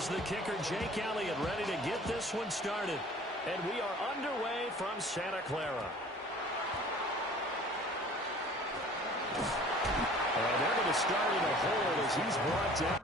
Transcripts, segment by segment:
Here's the kicker, Jake Elliott, ready to get this one started. And we are underway from Santa Clara. And they're going to start in a hole as he's brought down.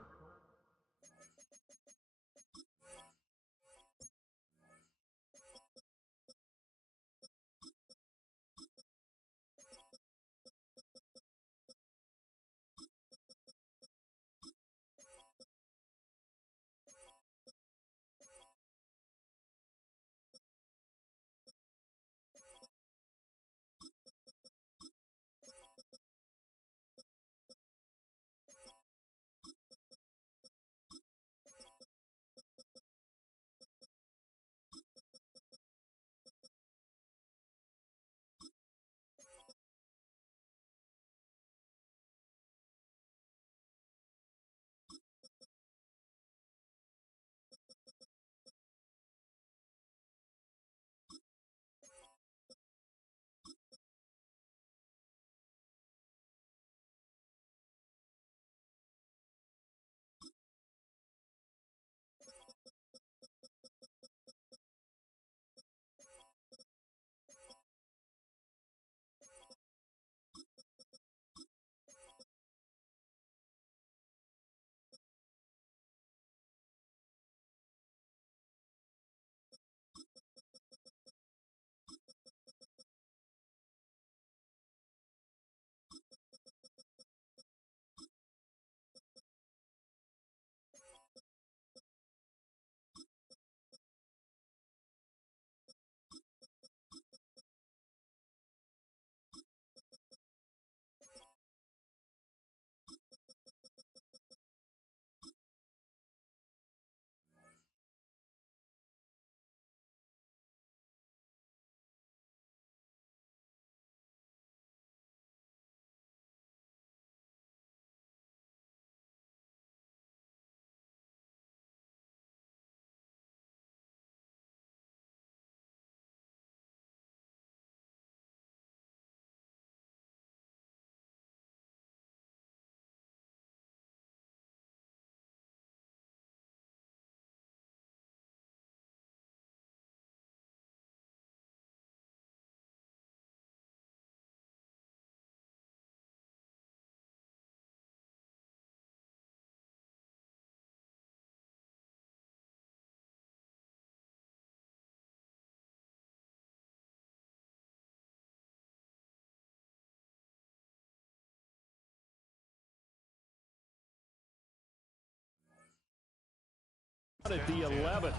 At the 11.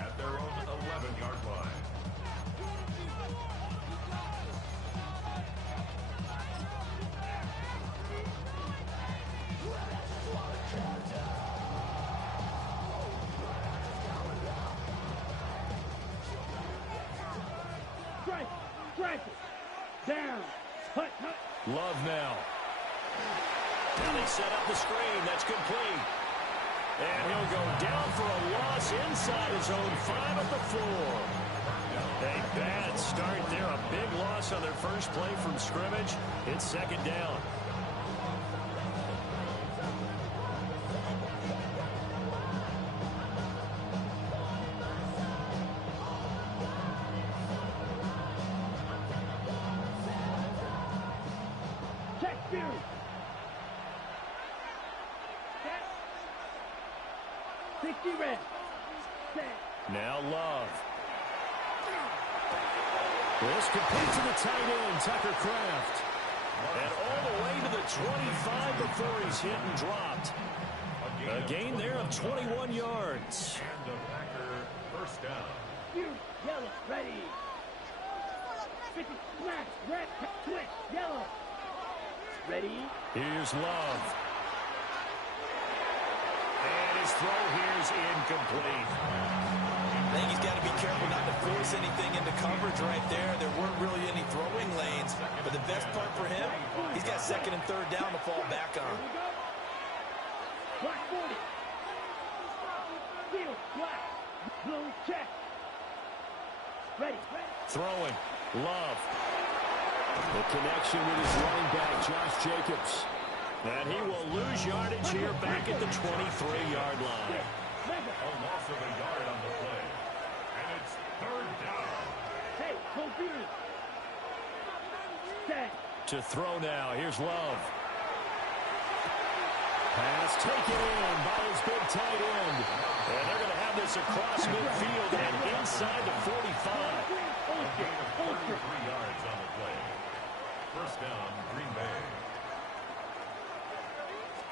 At their own 11-yard line. Strike it. Down. Hut. Love now. Now they set up the screen. That's complete. And he'll go down for a loss inside his own 5 at the 4. A bad start there. A big loss on their first play from scrimmage. It's second down. Now Love. This complete to the tight end, Tucker Kraft. And all the way to the 25 before he's hit and dropped. A gain there of 21 yards. And a Packer first down. Yellow, ready. 50, black, red, twitch, yellow. Ready. Here's Love. And his throw here is incomplete. I think he's got to be careful not to force anything into coverage right there. There weren't really any throwing lanes. But the best part for him, he's got second and third down to fall back on. Black 40. Field, black. Blue, check. Ready. Throwing. Love. The connection with his running back, Josh Jacobs. And he will lose yardage here back at the 23-yard line. A loss of a yard on the play. And it's third down. Hey, confused. Set. To throw now. Here's Love. Pass taken in by his big tight end. And they're going to have this across midfield and inside the 45. A gain of 33 yards on the play. First down, Green Bay.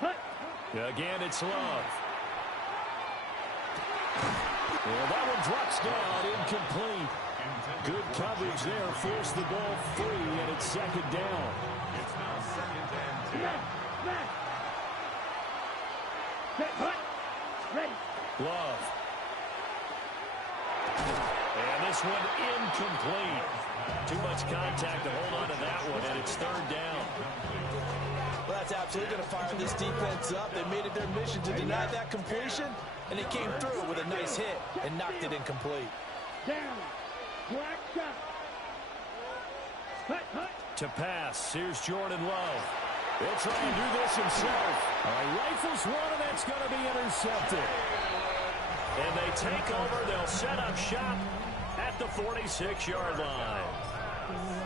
Hut. Again, it's Love. And that one drops down, incomplete. Good coverage there, forced the ball free, and it's second down. It's now second and 10. Smash. Set. Hut. Ready. Love. And this one incomplete. Too much contact to hold on to that one, and it's third down. Well, that's absolutely going to fire this defense up. They made it their mission to deny that completion, and they came through with a nice hit and knocked it incomplete. Down. Black shot. Hut. Hut. To pass, here's Jordan Love. He'll try and do this himself. Rifles one, and that's going to be intercepted. And they take over. They'll set up shop at the 46-yard line.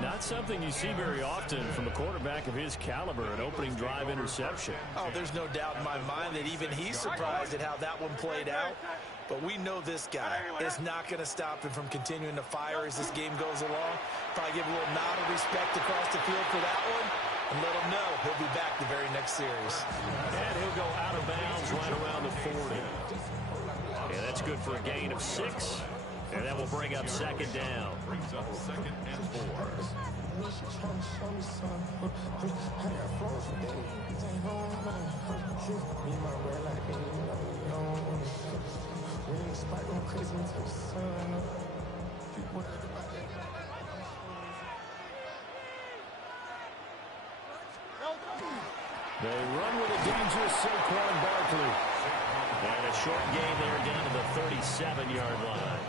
Not something you see very often from a quarterback of his caliber, an opening drive interception. Oh, there's no doubt in my mind that even he's surprised at how that one played out. But we know this guy is not going to stop him from continuing to fire as this game goes along. Probably give a little nod of respect across the field for that one and let him know he'll be back the very next series. And he'll go out of bounds right around the 40. Yeah, that's good for a gain of 6. And that will bring up second down. Brings up second and 4. They run with a dangerous Saquon Barkley. And a short gain there down to the 37-yard line.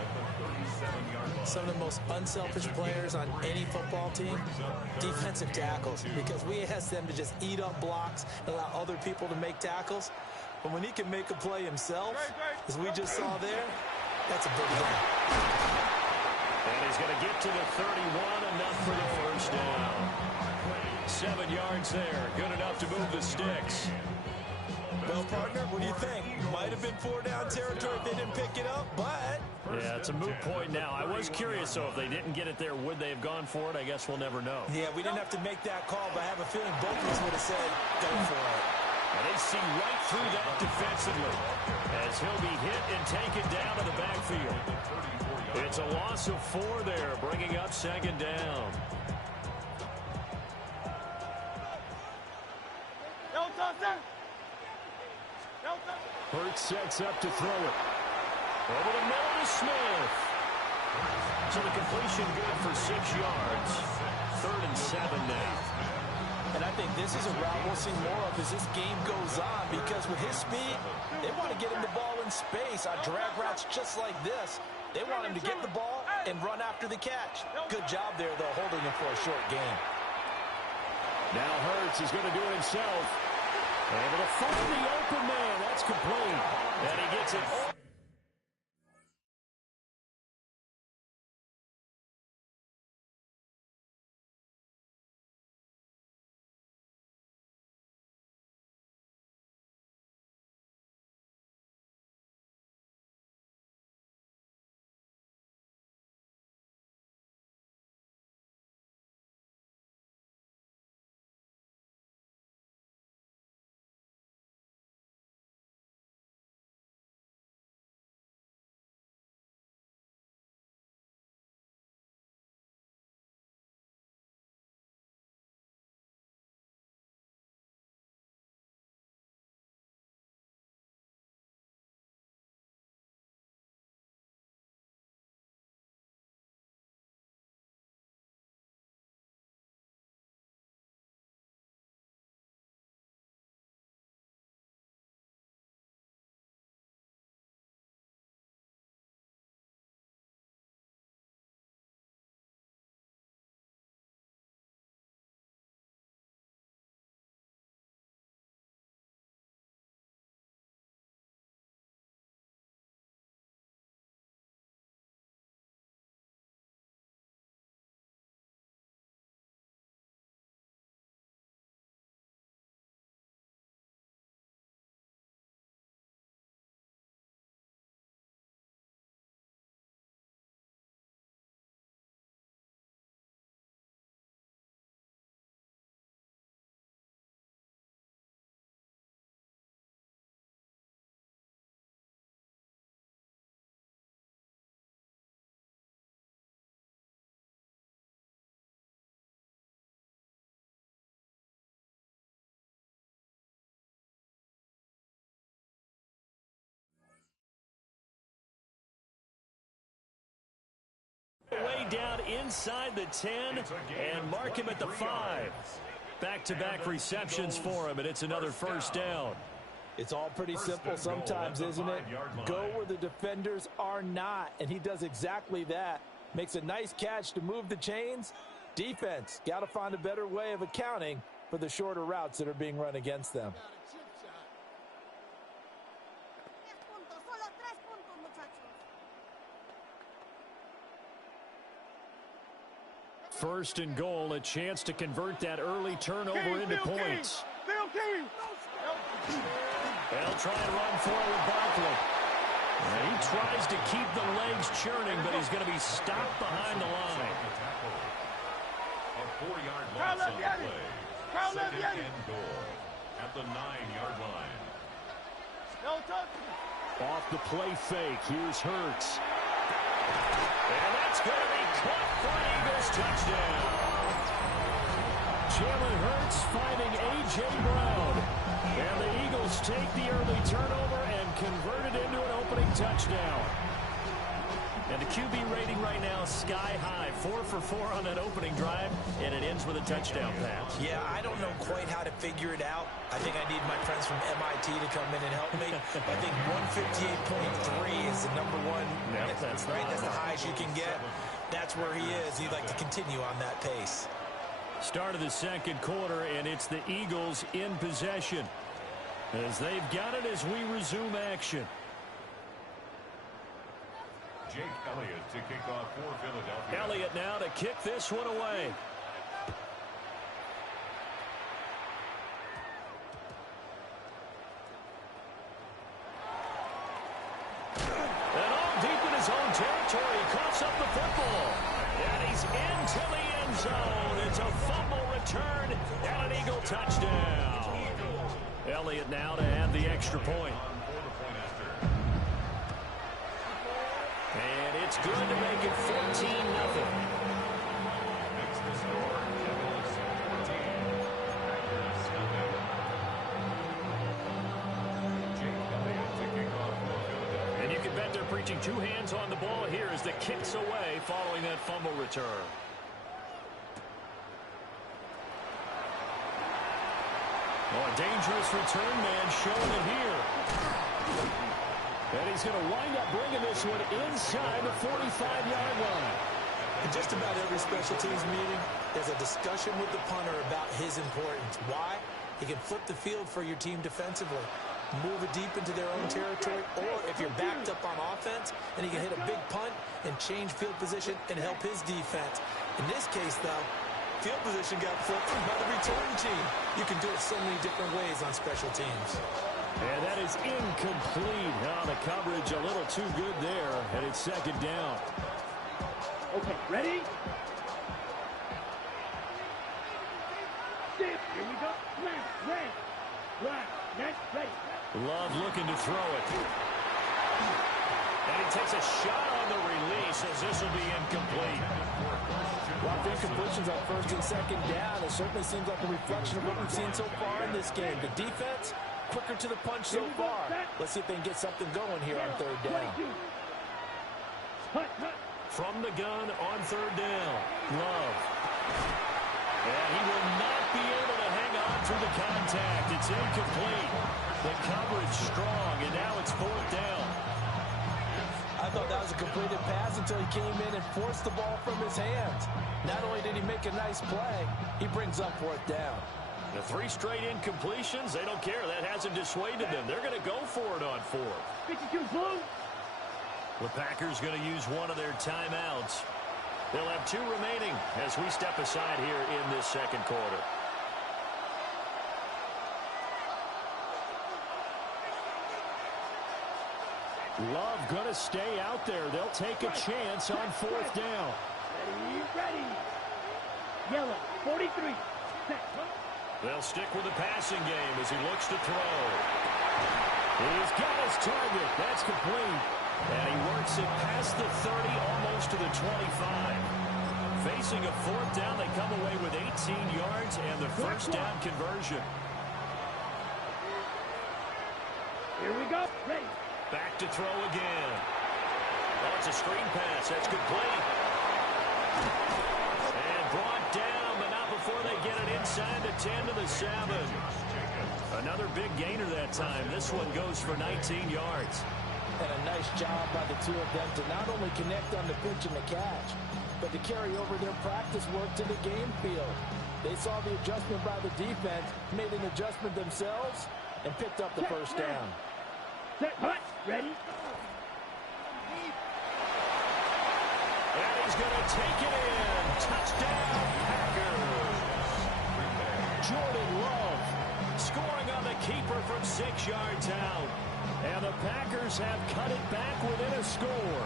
Some of the most unselfish players on any football team, defensive tackles, because we ask them to just eat up blocks and allow other people to make tackles. But when he can make a play himself, as we just saw there, that's a big thing. And he's going to get to the 31, enough for the first down. 7 yards there, good enough to move the sticks. Well, partner, what do you think? Might have been 4-down territory if they didn't pick it up, but... Yeah, it's a moot point now. I was curious, so if they didn't get it there, would they have gone for it? I guess we'll never know. Yeah, we didn't have to make that call, but I have a feeling both of us would have said, go for it. And they see right through that defensively as he'll be hit and taken down to the backfield. It's a loss of 4 there, bringing up second down. Hurts sets up to throw it. Over the middle to Smith. So the completion good for 6 yards. 3rd and 7 now. And I think this is a route we'll see more of as this game goes on, because with his speed, they want to get him the ball in space on drag routes just like this. They want him to get the ball and run after the catch. Good job there, though, holding him for a short gain. Now Hurts is going to do it himself. Able to find the open man. That's complete. And he gets it way down inside the 10 and mark him at the 5. Back-to-back receptions for him, and it's another first down. It's all pretty simple sometimes, isn't it? Go where the defenders are not, and he does exactly that. Makes a nice catch to move the chains. Defense, got to find a better way of accounting for the shorter routes that are being run against them. First and goal, a chance to convert that early turnover into points. They'll try and run forward Barkley. And he tries to keep the legs churning, but he's going to be stopped behind the line. A 4-yard loss on the play. Second and goal at the 9-yard line. Off the play fake, here's Hurts. And that's going to be caught for an Eagles touchdown. Jalen Hurts finding A.J. Brown. And the Eagles take the early turnover and convert it into an opening touchdown. And the QB rating right now, sky high. 4 for 4 on that opening drive, and it ends with a touchdown pass. Yeah, I don't know quite how to figure it out. I think I need my friends from MIT to come in and help me. I think 158.3 is the number one. Yep, that's right. That's the highest you can get. That's where he is. He'd like to continue on that pace. Start of the second quarter, and it's the Eagles in possession as they've got it as we resume action. Jake Elliott to kick off for Philadelphia. Elliott now to kick this one away. And all deep in his own territory, he coughs up the football. And he's into the end zone. It's a fumble return and an Eagle touchdown. Elliott now to add the extra point. And it's good to make it 14-0. And you can bet they're preaching two hands on the ball here as the kick's away following that fumble return. Oh, a dangerous return man showing it here. And he's going to wind up bringing this one inside the 45-yard line. In just about every special teams meeting, there's a discussion with the punter about his importance. Why? He can flip the field for your team defensively, move it deep into their own territory, or if you're backed up on offense, then he can hit a big punt and change field position and help his defense. In this case, though, field position got flipped by the return team. You can do it so many different ways on special teams. And that is incomplete. Now the coverage a little too good there, and it's second down. Okay, ready? Here we go. Smash, red, black, net, ready. Love looking to throw it. And he takes a shot on the release as this will be incomplete. A lot of incompletions on first and second down. It certainly seems like a reflection of what we've seen so far in this game. The defense, quicker to the punch so far. Let's see if they can get something going here on third down. From the gun on third down, Love. And he will not be able to hang on through the contact. It's incomplete. The coverage strong, and now it's fourth down. I thought that was a completed pass until he came in and forced the ball from his hands. Not only did he make a nice play, he brings up fourth down. The 3 straight incompletions, they don't care. That hasn't dissuaded them. They're going to go for it on fourth. 52 blue. The Packers going to use one of their timeouts. They'll have 2 remaining as we step aside here in this second quarter. Love going to stay out there. They'll take a chance on fourth down. Ready. Yellow, 43. Set. They'll stick with the passing game as he looks to throw. He's got his target. That's complete. And he works it past the 30, almost to the 25. Facing a fourth down, they come away with 18 yards and the first down conversion. Here we go. Ready. Back to throw again. Oh, it's a screen pass. That's complete. before they get it inside the 10 to the 7. Another big gainer that time. This one goes for 19 yards. And a nice job by the two of them to not only connect on the pitch and the catch, but to carry over their practice work to the game field. They saw the adjustment by the defense, made an adjustment themselves, and picked up the first down. Set, hut, ready. And he's going to take it in. Touchdown, Packers. Jordan Love scoring on the keeper from 6 yards out. And the Packers have cut it back within a score.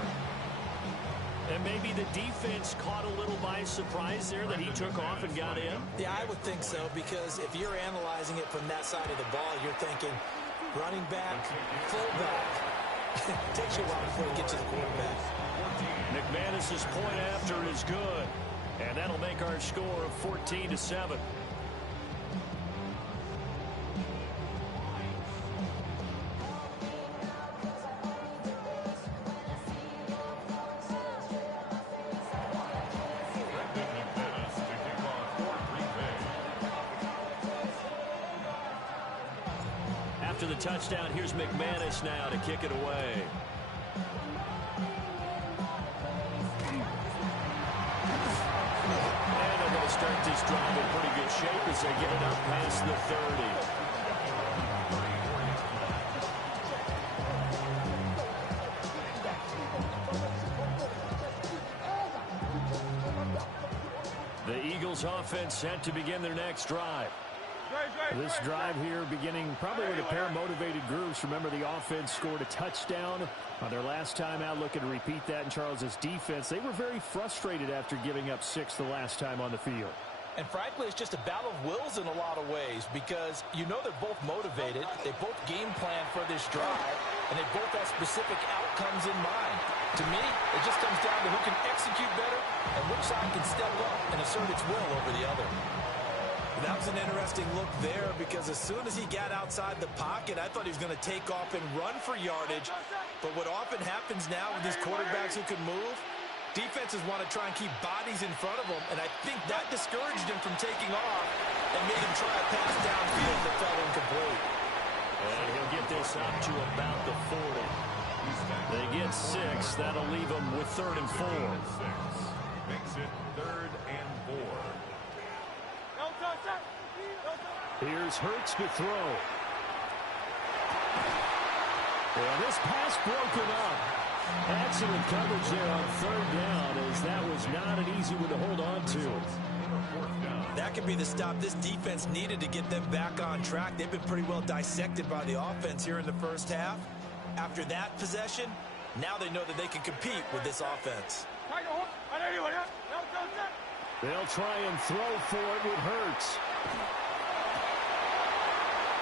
And maybe the defense caught a little by surprise there that he took off and got in? Yeah, I would think so, because if you're analyzing it from that side of the ball, you're thinking running back, fullback. Takes you a while before you get to the quarterback. McManus's point after is good. And that'll make our score of 14-7. After the touchdown, here's McManus now to kick it away. And they're going to start this drive in pretty good shape as they get it up past the 30. The Eagles offense set to begin their next drive. This drive here beginning probably with a pair of motivated groups. Remember, the offense scored a touchdown on their last time out, looking to repeat that in Charles's defense. They were very frustrated after giving up 6 the last time on the field. And frankly, it's just a battle of wills in a lot of ways, because you know they're both motivated, they both game plan for this drive, and they both have specific outcomes in mind. To me, it just comes down to who can execute better and which side can step up and assert its will over the other. That was an interesting look there, because as soon as he got outside the pocket, I thought he was going to take off and run for yardage. But what often happens now with these quarterbacks who can move, defenses want to try and keep bodies in front of them, and I think that discouraged him from taking off and made him try a pass downfield that fell incomplete. And he'll get this up to about the 40. They get 6. That'll leave them with 3rd and 4. Makes it 3rd and 4. Here's Hurts to throw. Well, this pass broken up. Excellent coverage there on 3rd down, as that was not an easy one to hold on to. That could be the stop this defense needed to get them back on track. They've been pretty well dissected by the offense here in the first half. After that possession, now they know that they can compete with this offense. They'll try and throw for it with Hurts.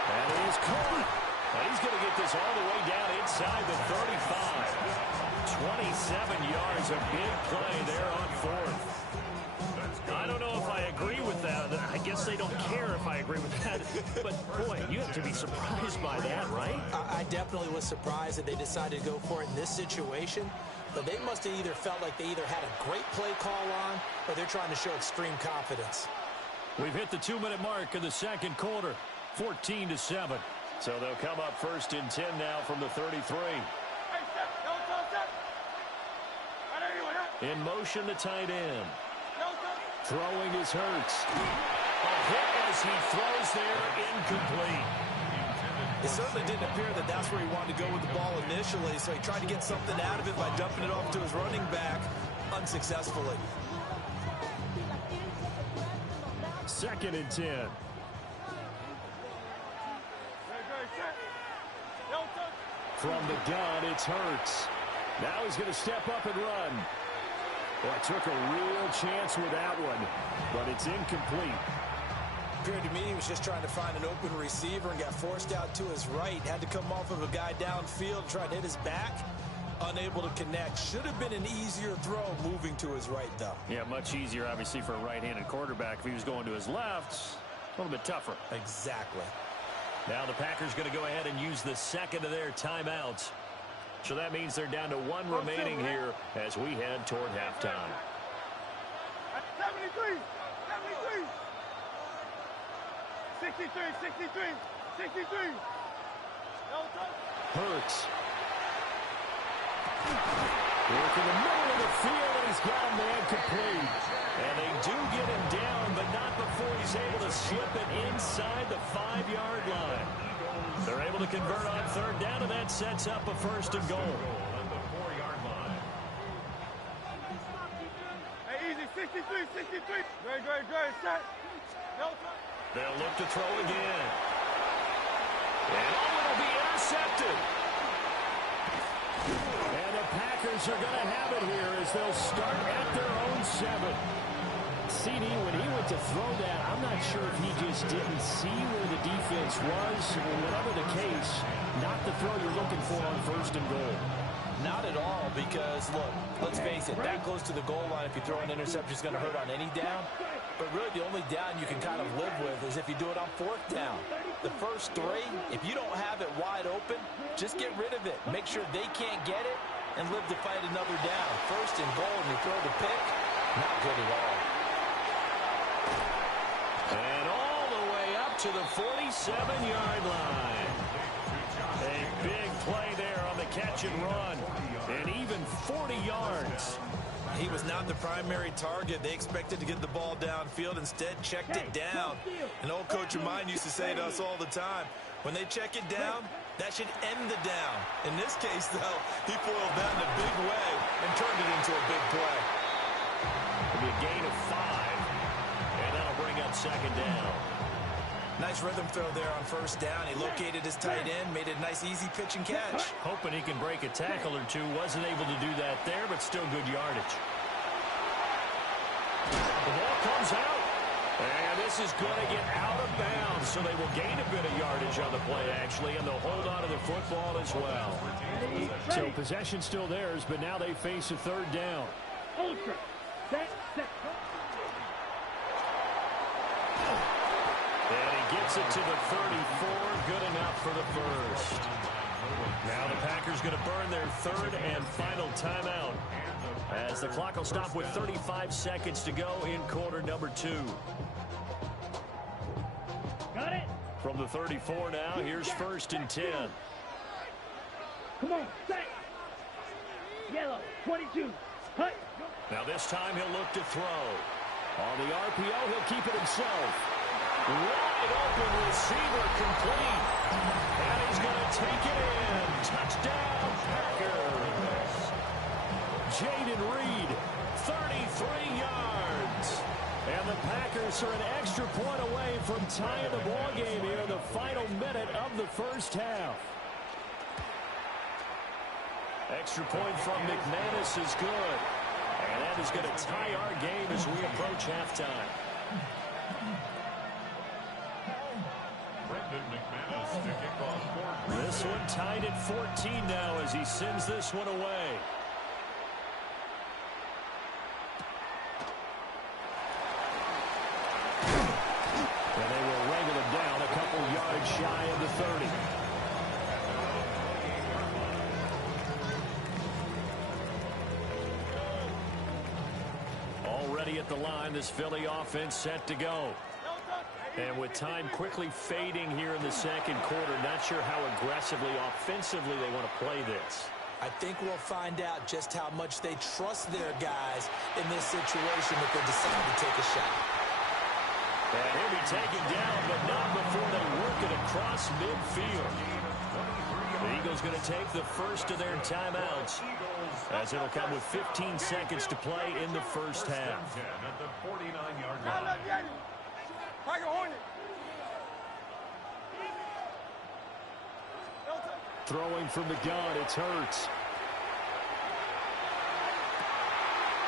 And he's caught. And he's going to get this all the way down inside the 35. 27 yards, a big play there on 4th. I don't know if I agree with that. I guess they don't care if I agree with that. But, boy, you have to be surprised by that, right? I definitely was surprised that they decided to go for it in this situation. But they must have either felt like they either had a great play call on, or they're trying to show extreme confidence. We've hit the 2-minute mark of the second quarter. 14-7. So they'll come up 1st and 10 now from the 33. In motion, the tight end. Throwing is Hurts. A hit as he throws there, incomplete. It certainly didn't appear that that's where he wanted to go with the ball initially, so he tried to get something out of it by dumping it off to his running back unsuccessfully. 2nd and 10. From the gun, it's Hurts. Now he's going to step up and run. Well, took a real chance with that one, but it's incomplete. Appeared to me he was just trying to find an open receiver and got forced out to his right. Had to come off of a guy downfield, try to hit his back. Unable to connect. Should have been an easier throw moving to his right, though. Yeah, much easier, obviously, for a right-handed quarterback. If he was going to his left, a little bit tougher. Exactly. Now the Packers going to go ahead and use the second of their timeouts. So that means they're down to 1 remaining here as we head toward halftime. 73. 63. Hurts. Work in the middle of the field, and he's got a man complete. And they do get him down, but not before he's able to slip it inside the 5-yard line. They're able to convert on third down, and that sets up a first and goal. On the 4-yard line. Hey, easy, 63. Great, set. They'll look to throw again. And it'll be intercepted. And the Packers are going to have it here as they'll start at their own 7. CD, when he went to throw that, I'm not sure if he just didn't see where the defense was. Whatever the case, not the throw you're looking for on first and goal. Not at all, because, look, let's face it, that close to the goal line, if you throw an interception, is going to hurt on any down. But really, the only down you can kind of live with is if you do it on fourth down. The first 3, if you don't have it wide open, just get rid of it. Make sure they can't get it and live to fight another down. First and goal, and you throw the pick, not good at all. And all the way up to the 47-yard line. A big play there on the catch and run. And even 40 yards. He was not the primary target. They expected to get the ball downfield. Instead, checked it down. An old coach of mine used to say to us all the time, when they check it down, that should end the down. In this case, though, he foiled that in a big way and turned it into a big play. It'll be a gain of 5. And that'll bring up second down. Nice rhythm throw there on first down. He located his tight end, made a nice easy pitch and catch. Hoping he can break a tackle or two. Wasn't able to do that there, but still good yardage. The ball comes out. And this is going to get out of bounds, so they will gain a bit of yardage on the play, actually, and they'll hold on to the football as well. So possession still theirs, but now they face a third down. Ultra. Set. And he gets it to the 34. Good enough for the first. Now the Packers going to burn their third and final timeout, as the clock will stop with 35 seconds to go in quarter number 2. Got it. From the 34 now, here's first and 10. Come on, set. Yellow, 22. Cut. Now this time he'll look to throw. On the RPO, he'll keep it himself. Wide open receiver complete. And he's going to take it in. Touchdown, Packers. Jaden Reed, 33 yards. And the Packers are an extra point away from tying the ball game here in the final minute of the first half. Extra point from McManus is good. And that is going to tie our game as we approach halftime. This one tied at 14 now as he sends this one away. And they will wrangle him down a couple yards shy of the 30. Already at the line, this Philly offense set to go. And with time quickly fading here in the second quarter, not sure how aggressively, offensively they want to play this. I think we'll find out just how much they trust their guys in this situation if they decide to take a shot. And he'll be taken down, but not before they work it across midfield. The Eagles going to take the first of their timeouts, as it'll come with 15 seconds to play in the first half. At the 49-yard line. Throwing from the gun, it's Hurts.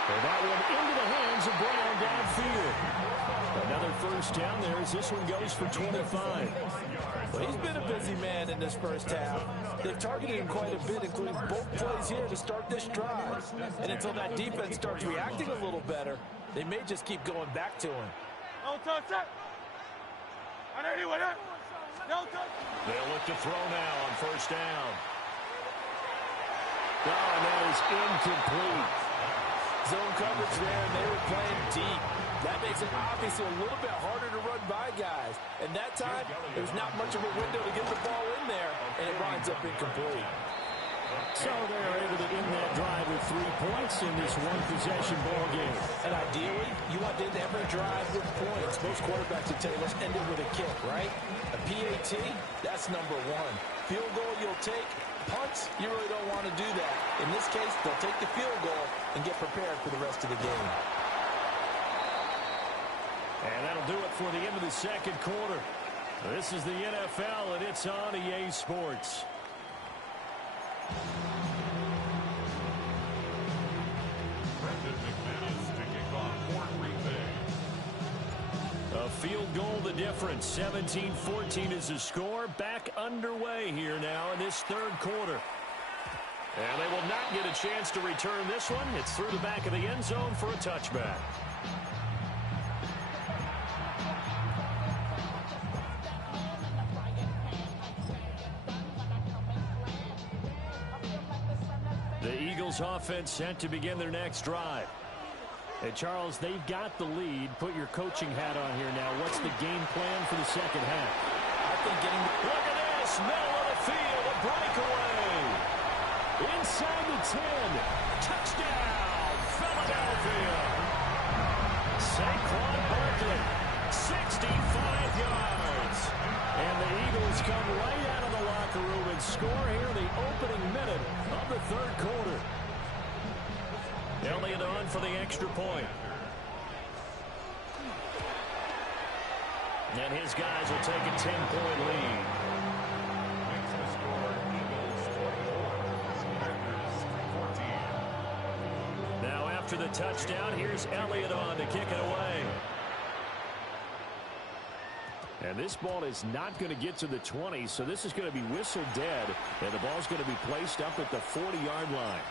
And that one into the hands of Brown downfield. Another first down there as this one goes for 25. Well, he's been a busy man in this first half. They've targeted him quite a bit, including both plays here to start this drive. And until that defense starts reacting a little better, they may just keep going back to him. They'll look to throw now on first down. Oh, and that is incomplete. Zone coverage there, and they were playing deep. That makes it obviously a little bit harder to run by guys. And that time, there's not much of a window to get the ball in there, and it winds up incomplete. So they're able to end that drive with 3 points in this one-possession ball game. And ideally, you want to end every drive with points. Most quarterbacks would tell you, let's end it with a kick, right? A PAT, that's number one. Field goal you'll take. Punts, you really don't want to do that. In this case, they'll take the field goal and get prepared for the rest of the game. And that'll do it for the end of the second quarter. This is the NFL, and it's on EA Sports. A field goal the difference. 17-14 is the score. Back underway here now in this third quarter. And they will not get a chance to return this one. It's through the back of the end zone for a touchback. The Eagles offense set to begin their next drive. Hey, Charles, they've got the lead. Put your coaching hat on here now. What's the game plan for the second half? I think getting... Look at this. Middle of the field. A breakaway. Inside the 10. Touchdown, Philadelphia. Saquon Barkley, 65 yards. And the Eagles come right out of the locker room and score here in the opening minute of the third quarter. Elliott on for the extra point. And his guys will take a 10-point lead. Now after the touchdown, here's Elliott on to kick it away. And this ball is not going to get to the 20, so this is going to be whistled dead. And the ball's going to be placed up at the 40-yard line.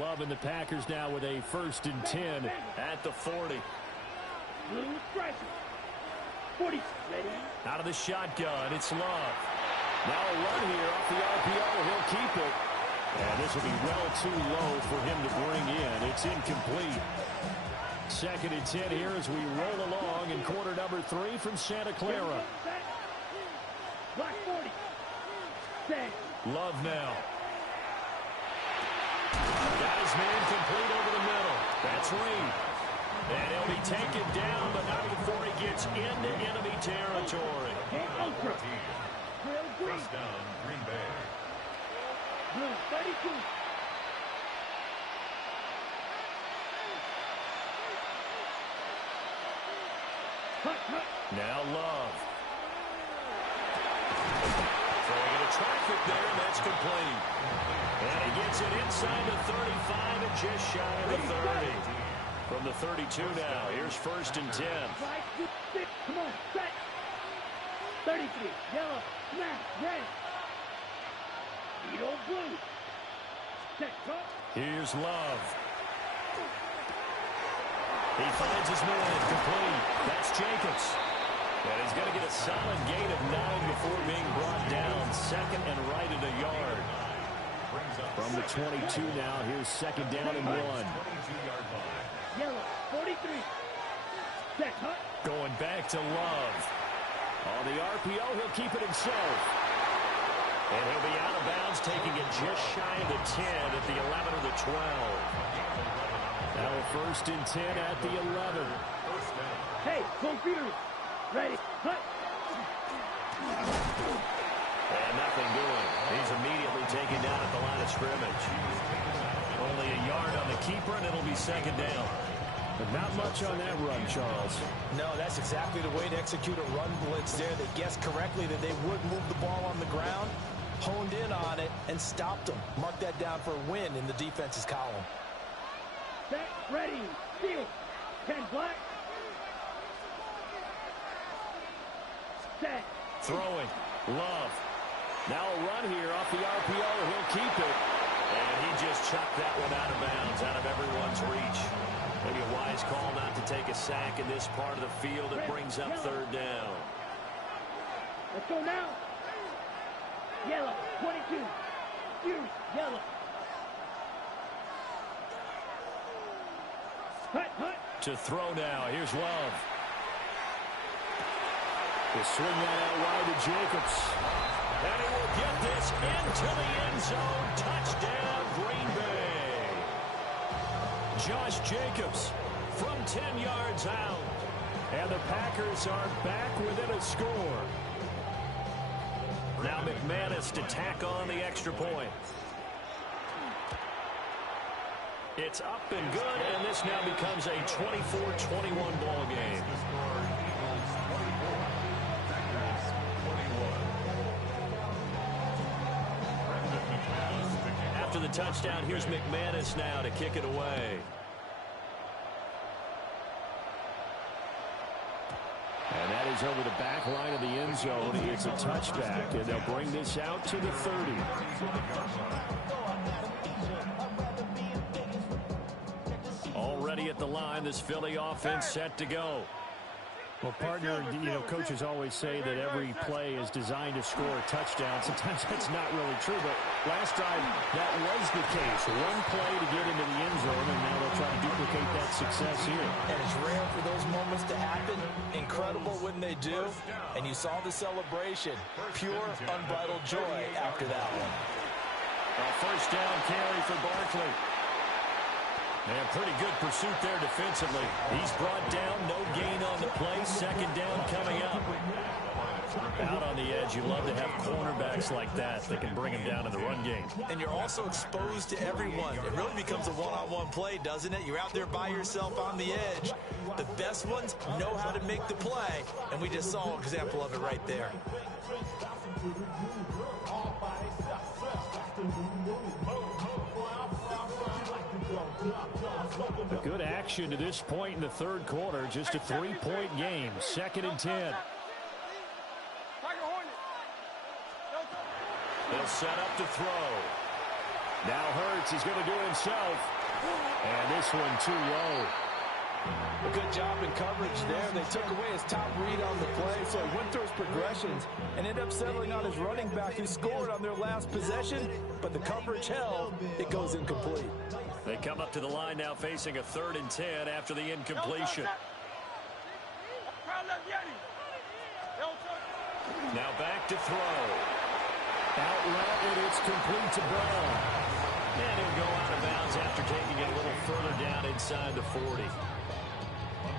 Love and the Packers now with a 1st and 10 at the 40. Out of the shotgun, it's Love. Now a run here off the RPO. He'll keep it. And this will be well too low for him to bring in. It's incomplete. 2nd and 10 here as we roll along in quarter number 3 from Santa Clara. Love now. Got his man complete over the middle. That's Reed. And he'll be taken down, but not before he gets into enemy territory. First down, Green Bay. 32. Now Love. Throwing into traffic there, and that's complete. And he gets it inside the 35 and just shy of the 30. From the 32 now, here's 1st and 10. 5, 6, come on, set. 33, yellow, smash, red. Edo blue. Set, cut. Here's Love. He finds his man, complete. That's Jacobs. And he's going to get a solid gain of 9 before being brought down. 2nd and right at a yard. From the 22 now, here's 2nd down and 1. Yellow, 43. Set, cut. Going back to Love. On the RPO, he'll keep it himself. And he'll be out of bounds, taking it just shy of the 10 at the 11 or the 12. Now a 1st and 10 at the 11. Hey, computer. Ready, cut. And nothing doing. He's immediately taken down at the line of scrimmage. Only a yard on the keeper, and it'll be 2nd down. But not much on that run, Charles. No, that's exactly the way to execute a run blitz there. They guessed correctly that they would move the ball on the ground, honed in on it, and stopped them. Mark that down for a win in the defense's column. Set, ready, field. 10 black. Set. Throwing. Love. Now a run here off the RPO. He'll keep it. And he just chucked that one out of bounds, out of everyone's reach. Maybe a wise call not to take a sack in this part of the field. It brings up 3rd down. Let's go now. Yellow, 22. Fury, yellow. To throw now. Here's Love. He'll swing that out wide to Jacobs. And he will get this into the end zone. Touchdown, Green Bay. Josh Jacobs from 10 yards out. And the Packers are back within a score. Now McManus to tack on the extra point. It's up and good, and this now becomes a 24-21 ball game. After the touchdown, here's McManus now to kick it away. And that is over the back line of the end zone. It's a touchback, and they'll bring this out to the 30. Already at the line, this Philly offense set to go. Well, partner, coaches always say that every play is designed to score a touchdown. Sometimes that's not really true, but last drive, that was the case. One play to get into the end zone, and now they'll try to duplicate that success here. And it's rare for those moments to happen. Incredible when they do. And you saw the celebration. Pure, unbridled joy after that one. A first down carry for Barkley. And pretty good pursuit there defensively. He's brought down, no gain on the play. Second down coming up. Out on the edge, you love to have cornerbacks like that can bring him down in the run game. And you're also exposed to everyone. It really becomes a one-on-one play, doesn't it? You're out there by yourself on the edge. The best ones know how to make the play, and we just saw an example of it right there. A good action to this point in the third quarter. Just a 3-point game. 2nd and 10. They'll set up to throw. Now Hurts is going to do it himself. And this one too low. A good job in coverage there. They took away his top read on the play, so he went through his progressions and ended up settling on his running back who scored on their last possession, but the coverage held. It goes incomplete. They come up to the line now facing a 3rd and 10 after the incompletion. Now back to throw. Out route, and it's complete to Brown. And he'll go out of bounds after taking it a little further down inside the 40.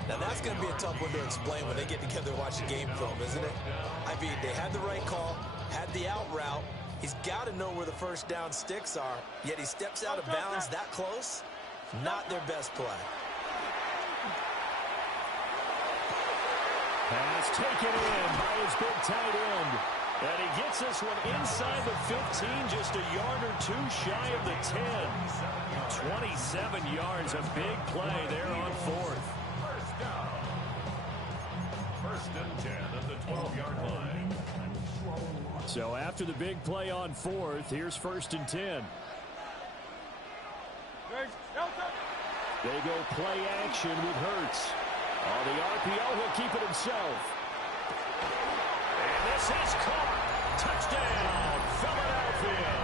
Now that's going to be a tough one to explain when they get together and watch the game film, isn't it? I mean, they had the right call, had the out route. He's got to know where the first down sticks are, yet he steps out of bounds that close. Not their best play. Pass taken in by his big tight end. And he gets this one inside the 15, just a yard or two shy of the 10. 27 yards, a big play there on 4th. First and 10 at the 12-yard line. So after the big play on 4th, here's 1st and 10. They go play action with Hurts. On the RPO, he'll keep it himself. And this is caught. Touchdown, Philadelphia.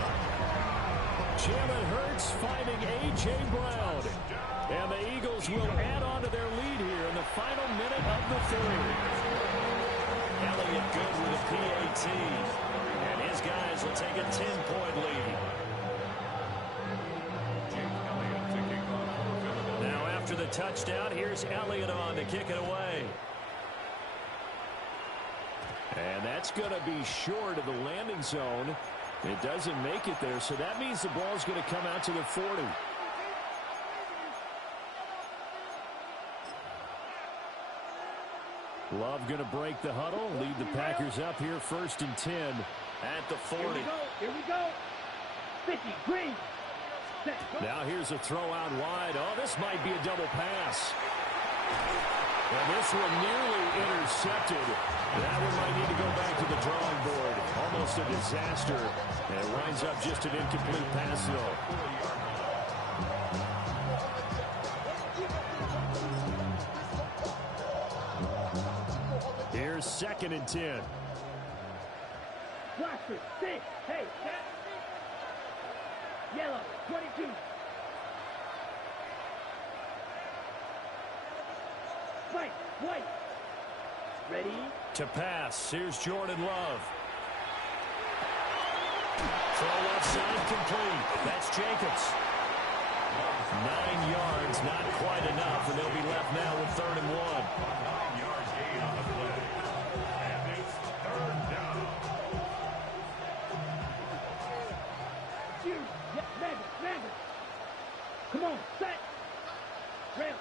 Jalen Hurts finding A.J. Brown. And the Eagles will add on to their lead here in the final minute of the 3rd. Elliott good with a PAT. And his guys will take a 10-point lead. Now after the touchdown, here's Elliott on to kick it away. And that's going to be short of the landing zone. It doesn't make it there, so that means the ball's going to come out to the 40. Love going to break the huddle, lead the Packers up here 1st and 10 at the 40. Here we go. 50, green. Now here's a throw out wide. Oh, this might be a double pass. And this one nearly intercepted. That one might need to go back to the drawing board. Almost a disaster. And it winds up just an incomplete pass, though. Here's 2nd and 10. Blackford, 6. Hey, that. Yellow, 22. Wait, wait. Ready? To pass. Here's Jordan Love. Throw left side complete. That's Jacobs. 9 yards, not quite enough, and they'll be left now with 3rd and 1. 9 yards gain on the play. And it's 3rd down. Shoot. Yeah, Randall. Come on, set. Rail.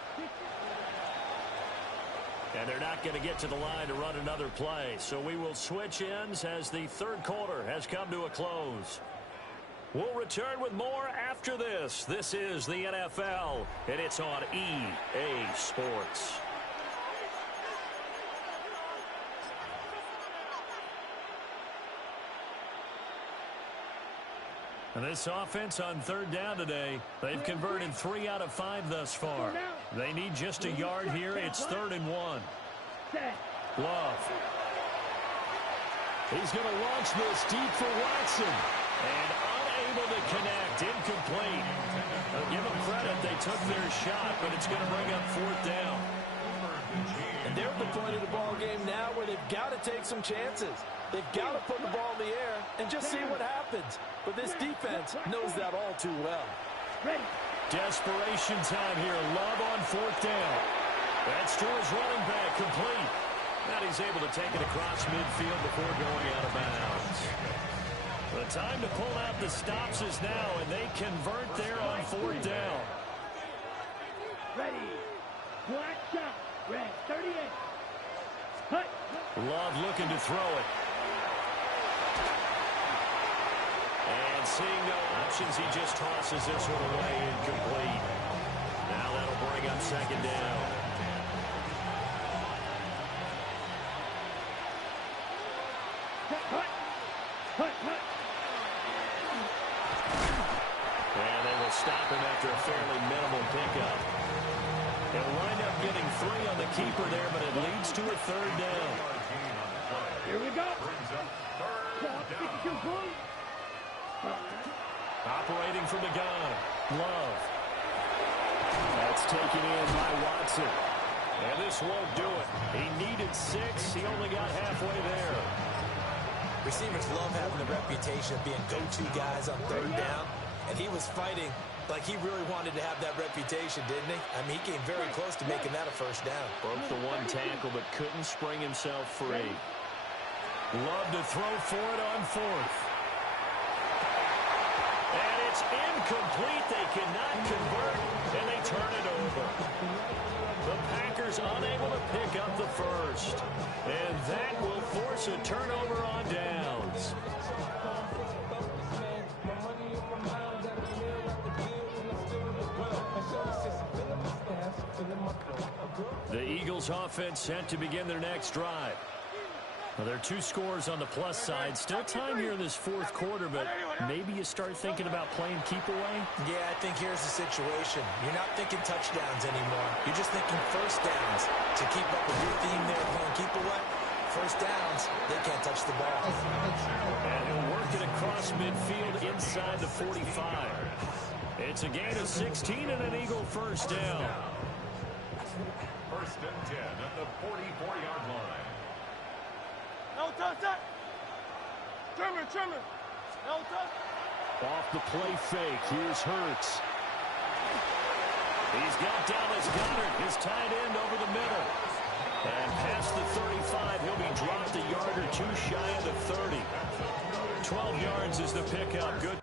And they're not going to get to the line to run another play. So we will switch ends as the 3rd quarter has come to a close. We'll return with more after this. This is the NFL, and it's on EA Sports. And this offense on 3rd down today, they've converted 3 out of 5 thus far. They need just a yard here. It's 3rd and 1. Love. He's going to launch this deep for Watson. And unable to connect. Incomplete. I'll give them credit. They took their shot, but it's going to bring up 4th down. And they're at the point of the ball game now where they've got to take some chances. They've got to put the ball in the air and just see what happens. But this defense knows that all too well. Desperation time here. Love on 4th down. That's to his running back, complete. And he's able to take it across midfield before going out of bounds. The time to pull out the stops is now, and they convert there on 4th down. Ready. Black shot. Red. 38. Hut. Love looking to throw it. And seeing no options, he just tosses this one away, incomplete. Now that'll bring up 2nd down. Hut. And they will stop him after a fairly minimal pickup. They'll wind up getting 3 on the keeper there, but it leads to a 3rd down. Here we go. Brings up 3rd down. Operating from the gun. Love. That's taken in by Watson. And this won't do it. He needed 6. He only got halfway there. Receivers love having the reputation of being go-to guys on 3rd down. And he was fighting like he really wanted to have that reputation, didn't he? I mean, he came very close to making that a 1st down. Broke the 1 tackle, but couldn't spring himself free. Love to throw for it on 4th. And it's incomplete. They cannot convert, and they turn it over. The Packers unable to pick up the 1st. And that will force a turnover on downs. The Eagles offense set to begin their next drive. Well, there are 2 scores on the plus side. Still time here in this 4th quarter, but maybe you start thinking about playing keep away? Yeah, I think here's the situation. You're not thinking touchdowns anymore. You're just thinking 1st downs. To keep up with your theme there playing keep away, 1st downs, they can't touch the ball. And he'll work it across midfield inside the 45. It's a gain of 16 and an Eagle 1st down. 1st and 10 at the 44-yard line. Trimmer. Off the play fake. Here's Hurts. He's got Dallas Goedert, his tight end, over the middle. And past the 35, he'll be dropped a yard or 2 shy of the 30. 12 yards is the pickup. Good.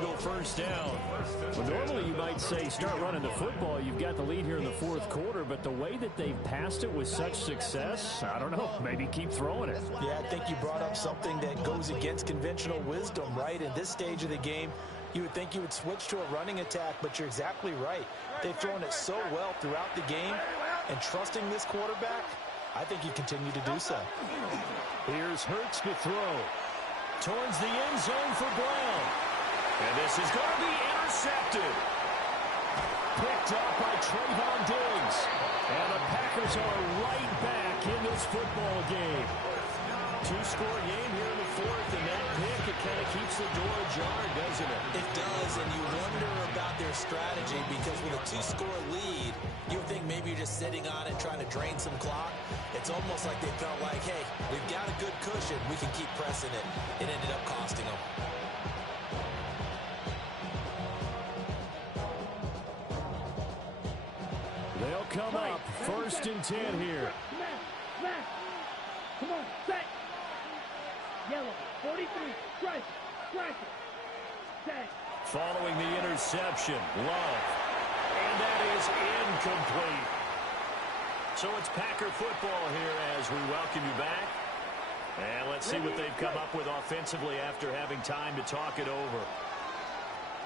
illegal first down. Well, normally you might say start running the football. You've got the lead here in the fourth quarter, but the way that they've passed it with such success, I don't know, maybe keep throwing it. Yeah, I think you brought up something that goes against conventional wisdom, right? In this stage of the game, you would think you would switch to a running attack, but you're exactly right. They've thrown it so well throughout the game, and trusting this quarterback, I think you continue to do so. Here's Hurts to throw. Towards the end zone for Brown. And this is going to be intercepted. Picked up by Trayvon Diggs. And the Packers are right back in this football game. Two-score game here in the fourth, and that pick, it kind of keeps the door ajar, doesn't it? It does, and you wonder about their strategy because with a two-score lead, you would think maybe you're just sitting on it trying to drain some clock. It's almost like they felt like, hey, we've got a good cushion. We can keep pressing it. It ended up costing them. They'll come up first and 10 here. Smash. Come on, set. Yellow, 43, strike it. Set. Following the interception, Love. And that is incomplete. So it's Packer football here as we welcome you back. And let's see what they've come up with offensively after having time to talk it over.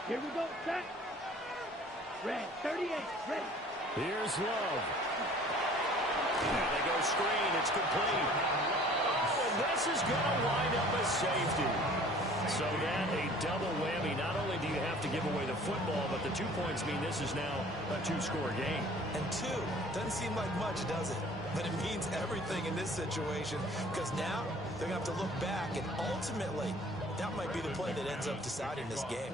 Here we go, set. Red, 38, ready. Here's Love. Now they go screen. It's complete. Oh, and this is going to wind up a safety. So that a double whammy. Not only do you have to give away the football, but the 2 points mean this is now a two-score game. And two, doesn't seem like much, does it? But it means everything in this situation because now they're going to have to look back, and ultimately, that might be the play that ends up deciding this game.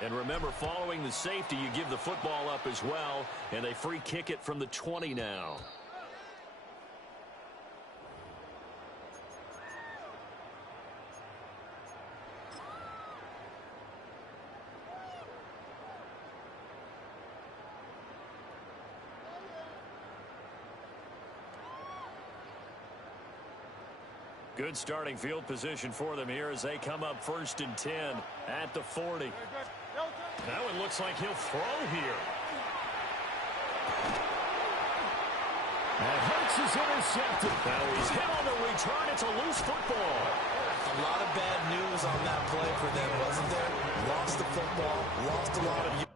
And remember, following the safety, you give the football up as well, and they free kick it from the 20 now. Good starting field position for them here as they come up first and 10 at the 40. That one looks like he'll throw here. And Hurts is intercepted. Now he's hit on the return. It's a loose football. A lot of bad news on that play for them, wasn't there? Lost the football, lost a lot of